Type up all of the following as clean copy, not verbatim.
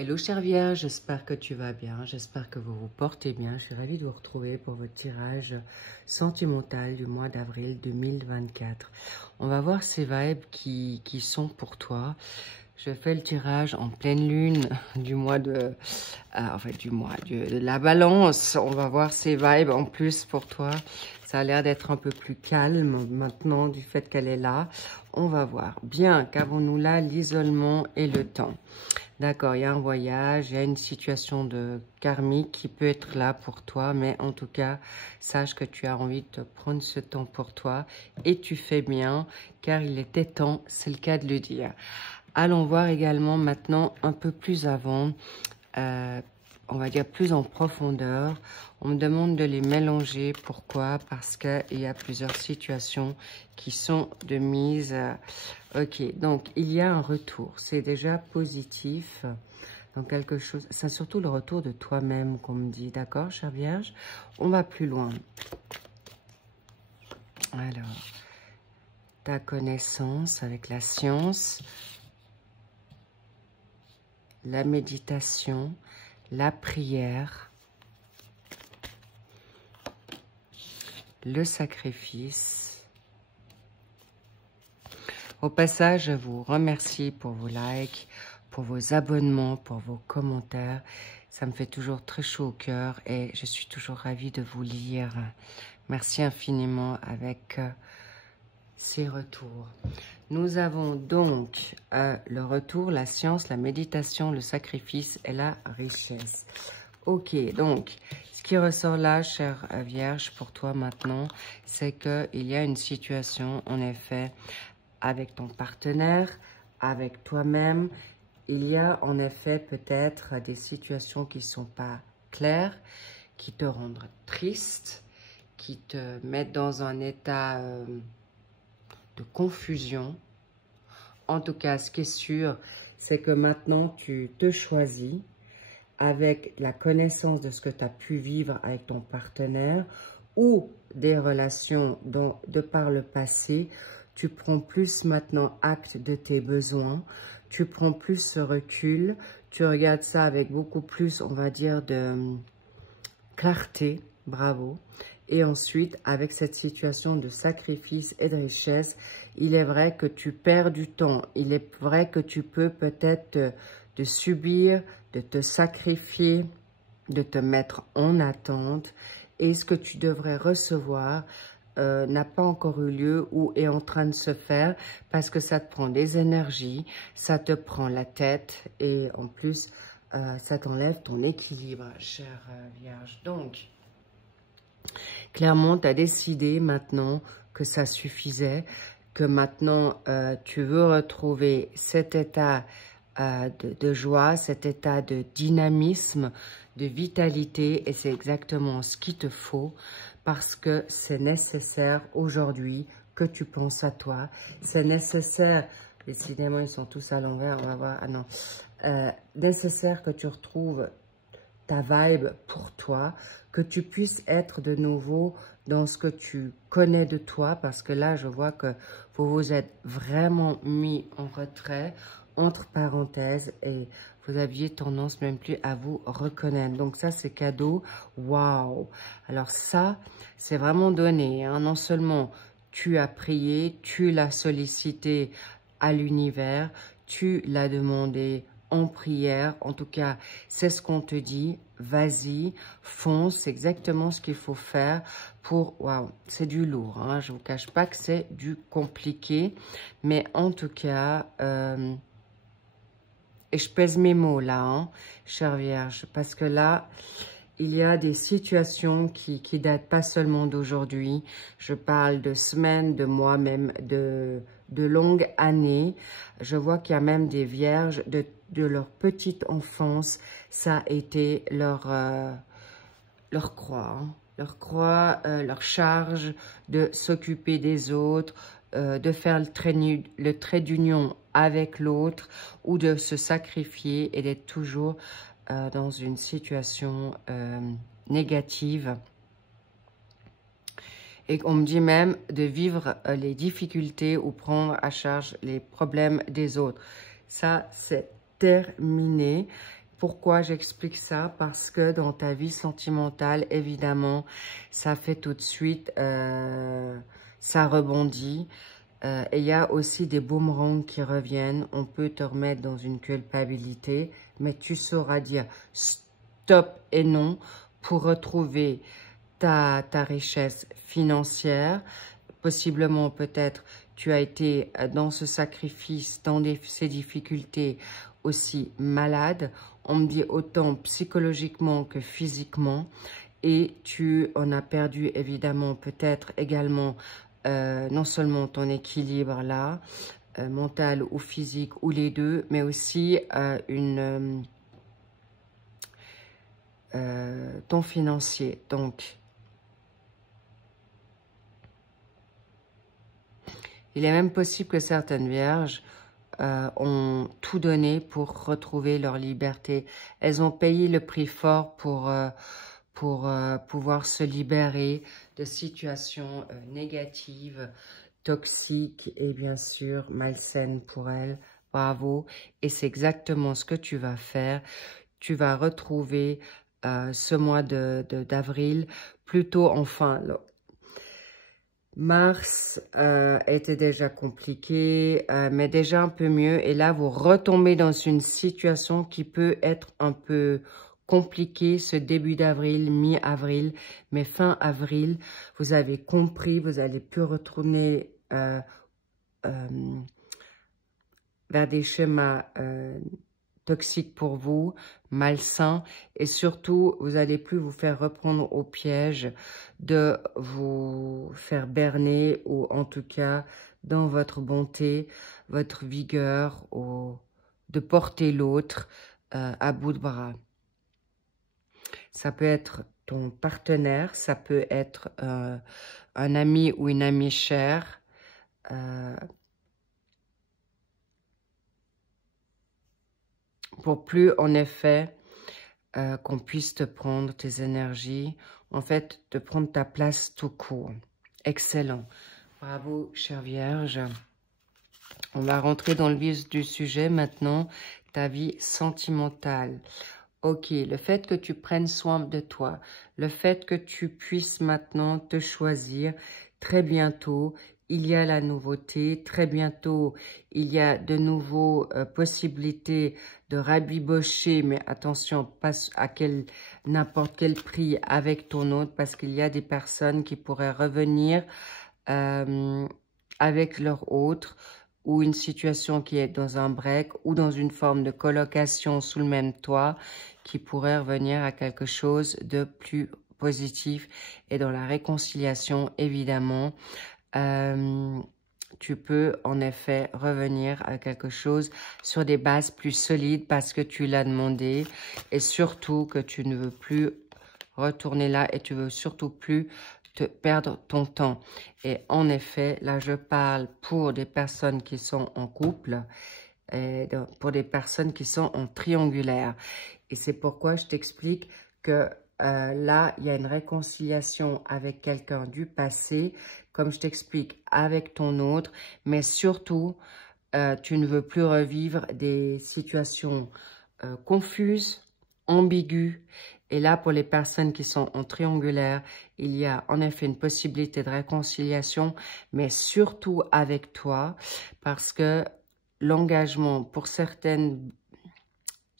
Hello chère Vierge, j'espère que tu vas bien, j'espère que vous vous portez bien. Je suis ravie de vous retrouver pour votre tirage sentimental du mois d'avril 2024. On va voir ces vibes qui sont pour toi. Je fais le tirage en pleine lune du mois de... de la balance. On va voir ces vibes en plus pour toi. Ça a l'air d'être un peu plus calme maintenant du fait qu'elle est là. On va voir. Bien, qu'avons-nous là? L'isolement et le temps. D'accord, il y a un voyage, il y a une situation de karmique qui peut être là pour toi, mais en tout cas, sache que tu as envie de prendre ce temps pour toi et tu fais bien, car il était temps, c'est le cas de le dire. Allons voir également maintenant un peu plus avant, on va dire plus en profondeur. On me demande de les mélanger. Pourquoi? Parce qu'il y a plusieurs situations qui sont de mise. Ok, donc il y a un retour. C'est déjà positif. Donc quelque chose, c'est surtout le retour de toi-même qu'on me dit. D'accord, chère Vierge? On va plus loin. Alors, ta connaissance avec la science, la méditation, la prière, le sacrifice. Au passage, je vous remercie pour vos likes, pour vos abonnements, pour vos commentaires. Ça me fait toujours très chaud au cœur et je suis toujours ravie de vous lire. Merci infiniment avec ces retours. Nous avons donc le retour, la science, la méditation, le sacrifice et la richesse. Ok, donc, ce qui ressort là, chère Vierge, pour toi maintenant, c'est qu'il y a une situation, en effet, avec ton partenaire, avec toi-même. Il y a en effet peut-être des situations qui ne sont pas claires, qui te rendent triste, qui te mettent dans un état de confusion. En tout cas, ce qui est sûr, c'est que maintenant, tu te choisis avec la connaissance de ce que tu as pu vivre avec ton partenaire ou des relations dont, de par le passé, tu prends plus maintenant acte de tes besoins, tu prends plus ce recul, tu regardes ça avec beaucoup plus, on va dire, de clarté, bravo. Et ensuite, avec cette situation de sacrifice et de richesse, il est vrai que tu perds du temps. Il est vrai que tu peux peut-être te subir, de te sacrifier, de te mettre en attente. Et ce que tu devrais recevoir n'a pas encore eu lieu ou est en train de se faire parce que ça te prend des énergies, ça te prend la tête et en plus, ça t'enlève ton équilibre, chère Vierge. Donc, clairement, tu as décidé maintenant que ça suffisait, que maintenant, tu veux retrouver cet état de joie, cet état de dynamisme, de vitalité, et c'est exactement ce qu'il te faut parce que c'est nécessaire aujourd'hui que tu penses à toi. C'est nécessaire, décidément, ils sont tous à l'envers, on va voir, ah non, nécessaire que tu retrouves ta vibe pour toi, que tu puisses être de nouveau dans ce que tu connais de toi, parce que là, je vois que vous vous êtes vraiment mis en retrait, entre parenthèses, et vous aviez tendance même plus à vous reconnaître. Donc ça, c'est cadeau. Waouh! Alors ça, c'est vraiment donné, hein. Non seulement tu as prié, tu l'as sollicité à l'univers, tu l'as demandé en prière. En tout cas, c'est ce qu'on te dit. Vas-y, fonce, c'est exactement ce qu'il faut faire pour... Waouh, c'est du lourd, hein. Je ne vous cache pas que c'est du compliqué. Mais en tout cas, et je pèse mes mots là, hein, chère Vierge, parce que là, il y a des situations qui datent pas seulement d'aujourd'hui. Je parle de semaines, de mois, même de longues années. Je vois qu'il y a même des vierges de leur petite enfance. Ça a été leur croix, hein. Leur croix, leur charge de s'occuper des autres, de faire le trait d'union avec l'autre ou de se sacrifier et d'être toujours dans une situation négative. Et on me dit même de vivre les difficultés ou prendre à charge les problèmes des autres. Ça, c'est terminé. Pourquoi j'explique ça? Parce que dans ta vie sentimentale, évidemment, ça fait tout de suite, ça rebondit. Et il y a aussi des boomerangs qui reviennent. On peut te remettre dans une culpabilité, mais tu sauras dire stop et non pour retrouver ta richesse financière. Possiblement, peut-être, tu as été dans ce sacrifice, dans ces difficultés aussi malade. On me dit autant psychologiquement que physiquement. Et tu en as perdu évidemment peut-être également non seulement ton équilibre là, mental ou physique ou les deux, mais aussi ton financier. Donc, il est même possible que certaines vierges ont tout donné pour retrouver leur liberté. Elles ont payé le prix fort pour pouvoir se libérer de situations négatives, toxiques et bien sûr malsaines pour elles. Bravo. Et c'est exactement ce que tu vas faire. Tu vas retrouver ce mois d'avril, plutôt enfin... Mars était déjà compliqué, mais déjà un peu mieux. Et là, vous retombez dans une situation qui peut être un peu compliquée ce début d'avril, mi-avril. Mais fin avril, vous avez compris, vous allez plus retourner vers des schémas toxiques pour vous, malsains. Et surtout, vous n'allez plus vous faire reprendre au piège de vous faire berner ou en tout cas dans votre bonté, votre vigueur, de porter l'autre à bout de bras. Ça peut être ton partenaire, ça peut être un ami ou une amie chère, pour plus en effet qu'on puisse te prendre tes énergies, en fait, te prendre ta place tout court. Excellent. Bravo, chère Vierge. On va rentrer dans le vif du sujet maintenant, ta vie sentimentale. Ok, le fait que tu prennes soin de toi, le fait que tu puisses maintenant te choisir, très bientôt, il y a la nouveauté, très bientôt, il y a de nouveaux possibilités de rabibocher, mais attention, pas à n'importe quel prix avec ton autre, parce qu'il y a des personnes qui pourraient revenir avec leur autre, ou une situation qui est dans un break, ou dans une forme de colocation sous le même toit, qui pourrait revenir à quelque chose de plus positif. Et dans la réconciliation, évidemment, tu peux en effet revenir à quelque chose sur des bases plus solides parce que tu l'as demandé et surtout que tu ne veux plus retourner là et tu veux surtout plus te perdre ton temps. Et en effet, là je parle pour des personnes qui sont en couple, et pour des personnes qui sont en triangulaire. Et c'est pourquoi je t'explique que là, il y a une réconciliation avec quelqu'un du passé, comme je t'explique, avec ton autre, mais surtout, tu ne veux plus revivre des situations confuses, ambiguës. Et là, pour les personnes qui sont en triangulaire, il y a en effet une possibilité de réconciliation, mais surtout avec toi, parce que l'engagement pour certaines,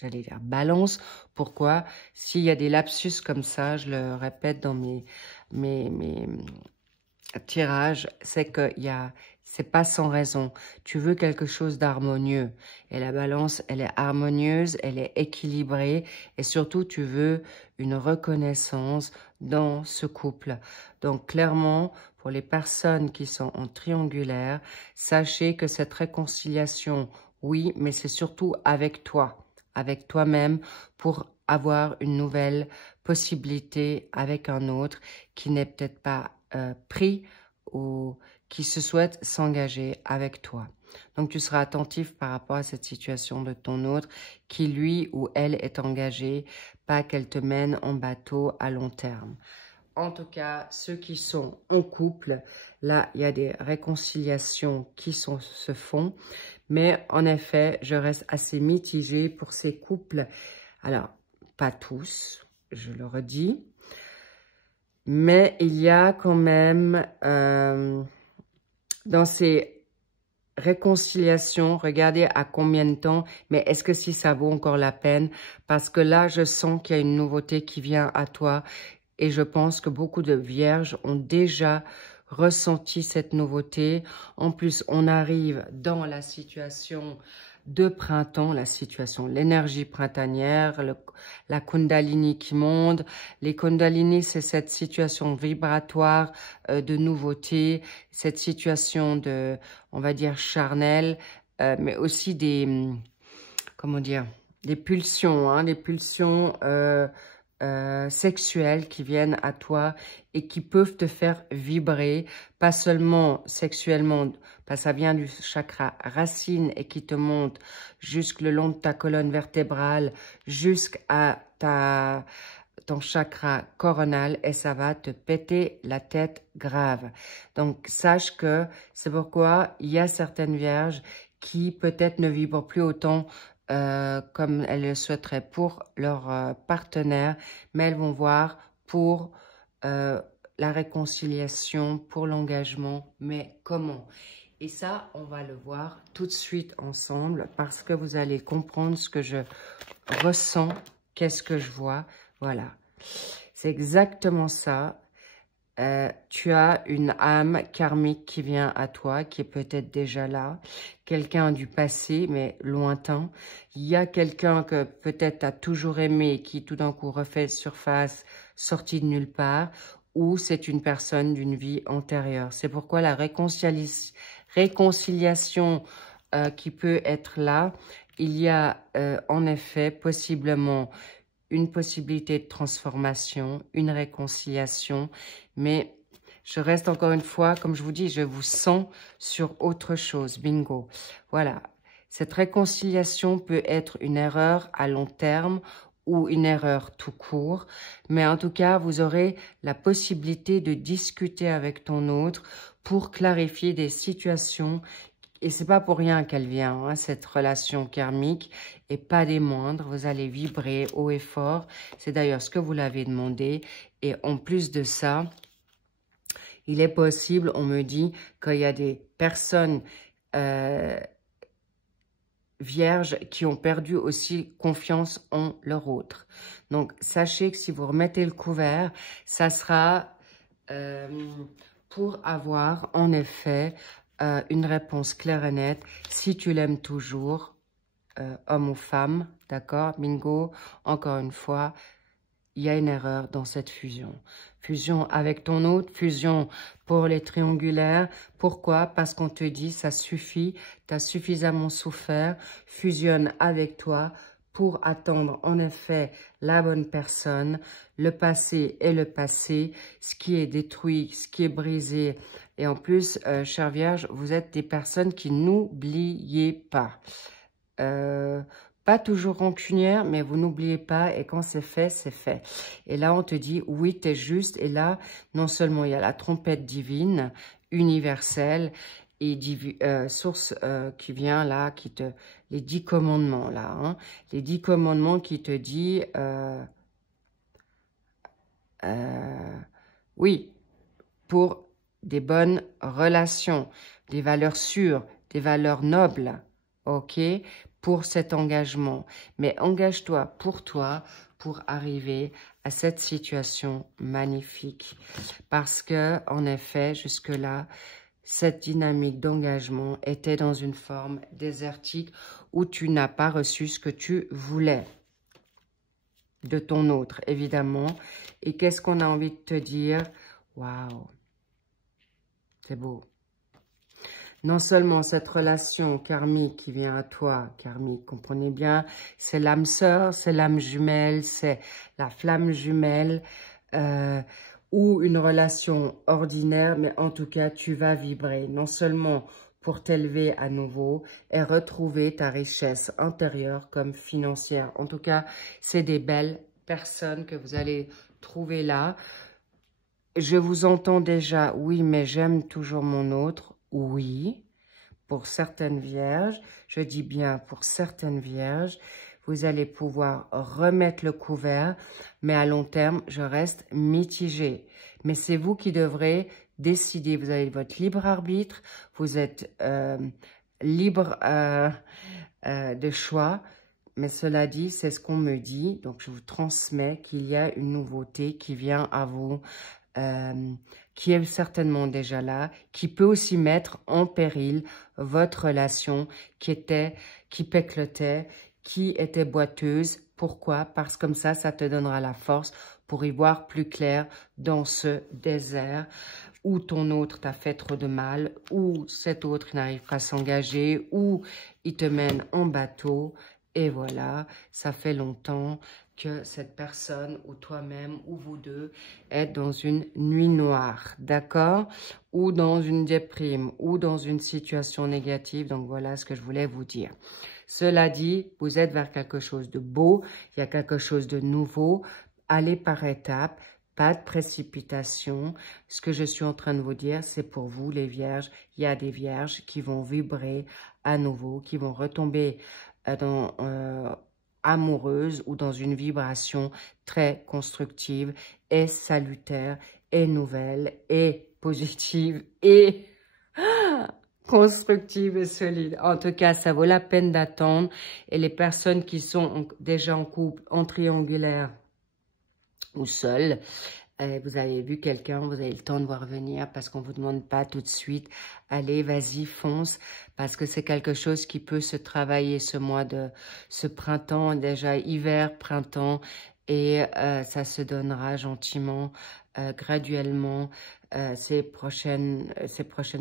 j'allais dire balance. Pourquoi? S'il y a des lapsus comme ça, je le répète dans mes tirages, c'est que c'est pas sans raison. Tu veux quelque chose d'harmonieux. Et la balance, elle est harmonieuse, elle est équilibrée. Et surtout, tu veux une reconnaissance dans ce couple. Donc, clairement, pour les personnes qui sont en triangulaire, sachez que cette réconciliation, oui, mais c'est surtout avec toi, avec toi-même, pour avoir une nouvelle possibilité avec un autre qui n'est peut-être pas pris ou qui se souhaite s'engager avec toi. Donc, tu seras attentif par rapport à cette situation de ton autre qui, lui ou elle, est engagé, pas qu'elle te mène en bateau à long terme. En tout cas, ceux qui sont en couple, là, il y a des réconciliations qui se font. Mais en effet, je reste assez mitigée pour ces couples Alors, pas tous, je le redis. Mais il y a quand même, dans ces réconciliations, regardez à combien de temps, mais est-ce que si ça vaut encore la peine? Parce que là, je sens qu'il y a une nouveauté qui vient à toi et je pense que beaucoup de vierges ont déjà ressenti cette nouveauté. En plus, on arrive dans la situation de printemps, l'énergie printanière, la Kundalini qui monte. Les Kundalini, c'est cette situation vibratoire de nouveauté, cette situation de, on va dire, charnelle, mais aussi des, comment dire, des pulsions, hein, des pulsions sexuelles qui viennent à toi et qui peuvent te faire vibrer, pas seulement sexuellement, parce que ça vient du chakra racine et qui te monte jusque le long de ta colonne vertébrale, jusqu'à ton chakra coronal et ça va te péter la tête grave. Donc, sache que c'est pourquoi il y a certaines vierges qui peut-être ne vibrent plus autant comme elles le souhaiteraient pour leur partenaire, mais elles vont voir pour la réconciliation, pour l'engagement, mais comment? Et ça, on va le voir tout de suite ensemble parce que vous allez comprendre ce que je ressens, qu'est-ce que je vois. Voilà, c'est exactement ça. Tu as une âme karmique qui vient à toi, qui est peut-être déjà là. Quelqu'un du passé, mais lointain. Il y a quelqu'un que peut-être tu as toujours aimé, qui tout d'un coup refait surface, sorti de nulle part. Ou c'est une personne d'une vie antérieure. C'est pourquoi la réconciliation qui peut être là, il y a en effet possiblement une possibilité de transformation, une réconciliation, mais je reste encore une fois, comme je vous dis, je vous sens sur autre chose, bingo. Voilà, cette réconciliation peut être une erreur à long terme ou une erreur tout court, mais en tout cas, vous aurez la possibilité de discuter avec ton autre pour clarifier des situations. Et c'est pas pour rien qu'elle vient, hein, cette relation karmique, et pas des moindres. Vous allez vibrer haut et fort. C'est d'ailleurs ce que vous l'avez demandé. Et en plus de ça, il est possible, on me dit, qu'il y a des personnes vierges qui ont perdu aussi confiance en leur autre. Donc, sachez que si vous remettez le couvert, ça sera pour avoir, en effet, une réponse claire et nette. Si tu l'aimes toujours, homme ou femme, d'accord, bingo, encore une fois, il y a une erreur dans cette fusion. Fusion avec ton autre, fusion pour les triangulaires. Pourquoi? Parce qu'on te dit, ça suffit, tu as suffisamment souffert, fusionne avec toi pour attendre en effet la bonne personne. Le passé est le passé, ce qui est détruit, ce qui est brisé. Et en plus, chère Vierge, vous êtes des personnes qui n'oubliez pas. Pas toujours rancunière, mais vous n'oubliez pas, et quand c'est fait, c'est fait. Et là, on te dit, oui, tu es juste. Et là, non seulement il y a la trompette divine, universelle, et source qui vient là, les 10 commandements, là. Hein, les 10 commandements qui te dit, oui, pour des bonnes relations, des valeurs sûres, des valeurs nobles, ok, pour cet engagement. Mais engage-toi pour arriver à cette situation magnifique. Parce que, en effet, jusque-là, cette dynamique d'engagement était dans une forme désertique où tu n'as pas reçu ce que tu voulais de ton autre, évidemment. Et qu'est-ce qu'on a envie de te dire? Waouh! C'est beau. Non seulement cette relation karmique qui vient à toi, karmique, comprenez bien, c'est l'âme sœur, c'est l'âme jumelle, c'est la flamme jumelle, ou une relation ordinaire, mais en tout cas, tu vas vibrer, non seulement pour t'élever à nouveau et retrouver ta richesse intérieure comme financière. En tout cas, c'est des belles personnes que vous allez trouver là. Je vous entends déjà, oui, mais j'aime toujours mon autre. Oui, pour certaines vierges, je dis bien pour certaines vierges, vous allez pouvoir remettre le couvert, mais à long terme, je reste mitigée. Mais c'est vous qui devrez décider. Vous avez votre libre arbitre, vous êtes libre de choix. Mais cela dit, c'est ce qu'on me dit. Donc, je vous transmets qu'il y a une nouveauté qui vient à vous, qui est certainement déjà là, qui peut aussi mettre en péril votre relation qui péclotait, qui était boiteuse. Pourquoi? Parce que comme ça te donnera la force pour y voir plus clair dans ce désert où ton autre t'a fait trop de mal, où cet autre n'arrive pas à s'engager, où il te mène en bateau. Et voilà, ça fait longtemps que cette personne ou toi-même ou vous deux êtes dans une nuit noire, d'accord? Ou dans une déprime ou dans une situation négative. Donc voilà ce que je voulais vous dire. Cela dit, vous êtes vers quelque chose de beau, il y a quelque chose de nouveau. Allez par étapes, pas de précipitation. Ce que je suis en train de vous dire, c'est pour vous les vierges. Il y a des vierges qui vont vibrer à nouveau, qui vont retomber amoureuse ou dans une vibration très constructive et salutaire et nouvelle et positive et constructive et solide. En tout cas, ça vaut la peine d'attendre. Et les personnes qui sont déjà en couple, en triangulaire ou seules, vous avez vu quelqu'un, vous avez le temps de voir venir parce qu'on ne vous demande pas tout de suite. Allez, vas-y, fonce, parce que c'est quelque chose qui peut se travailler ce printemps, déjà hiver, printemps, et ça se donnera gentiment, graduellement, ces prochaines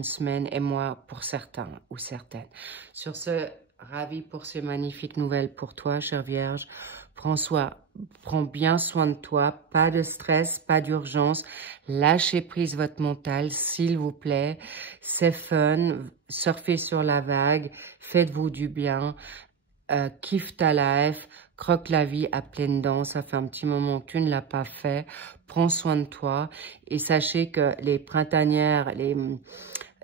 semaines et mois pour certains ou certaines. Sur ce, ravi pour ces magnifiques nouvelles pour toi, chère Vierge. Prends bien soin de toi, pas de stress, pas d'urgence. Lâchez prise votre mental, s'il vous plaît. C'est fun, surfez sur la vague, faites-vous du bien, kiffe ta life, croque la vie à pleines dents. Ça fait un petit moment que tu ne l'as pas fait. Prends soin de toi et sachez que les printanières,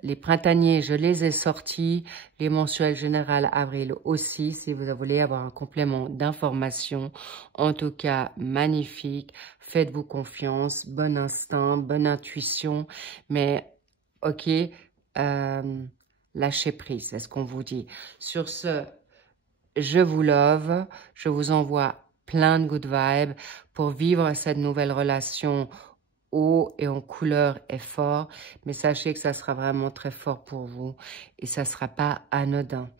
les printaniers, je les ai sortis. Les mensuels général avril aussi, si vous voulez avoir un complément d'information. En tout cas, magnifique. Faites-vous confiance. Bon instinct, bonne intuition. Mais, ok, lâchez prise, c'est ce qu'on vous dit. Sur ce, je vous love. Je vous envoie plein de good vibes pour vivre cette nouvelle relation haut et en couleur et fort, mais sachez que ça sera vraiment très fort pour vous et ça ne sera pas anodin.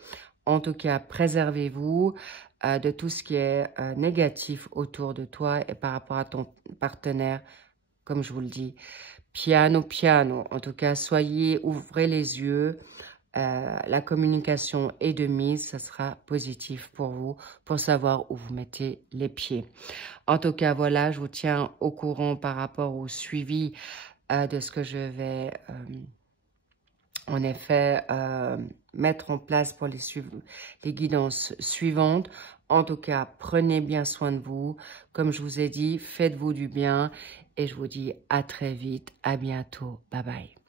En tout cas, préservez-vous de tout ce qui est négatif autour de toi et par rapport à ton partenaire, comme je vous le dis. Piano, piano. En tout cas, ouvrez les yeux. La communication est de mise, ça sera positif pour vous, pour savoir où vous mettez les pieds. En tout cas, voilà, je vous tiens au courant par rapport au suivi de ce que je vais, en effet, mettre en place pour les guidances suivantes. En tout cas, prenez bien soin de vous. Comme je vous ai dit, faites-vous du bien et je vous dis à très vite, à bientôt. Bye bye.